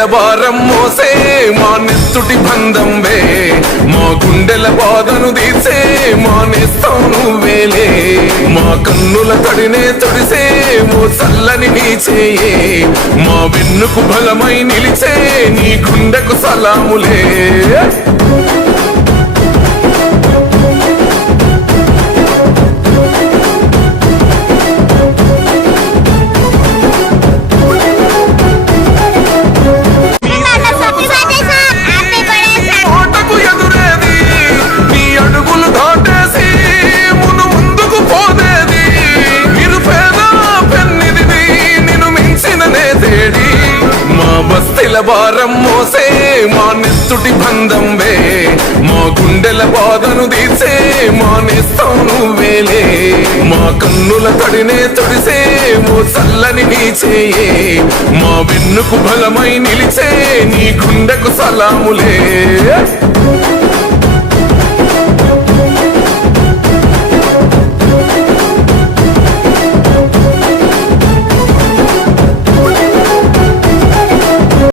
బస్తీల భారం మోసే మా నెత్తుటి బంధం వే, మా గుండెల బాధను తీసే మా నేస్తం నువ్వేలే, మా కన్నుల తడినే తొడిసే ఓ చల్లని నీ చేయే, మా వెన్నుకు బలమై నిలిచే నీ గుండెకు సలాములే. బస్తీల భారం మోసే మా నెత్తుటి బంధం వే, మా గుండెల బాధను తీసే మా నేస్తం నువ్వేలే, మా కన్నుల తడినే తొడిసే ఓ చల్లని నీ చేయే, మా వెన్నుకు బలమై నిలిచే నీ గుండెకు సలాములే.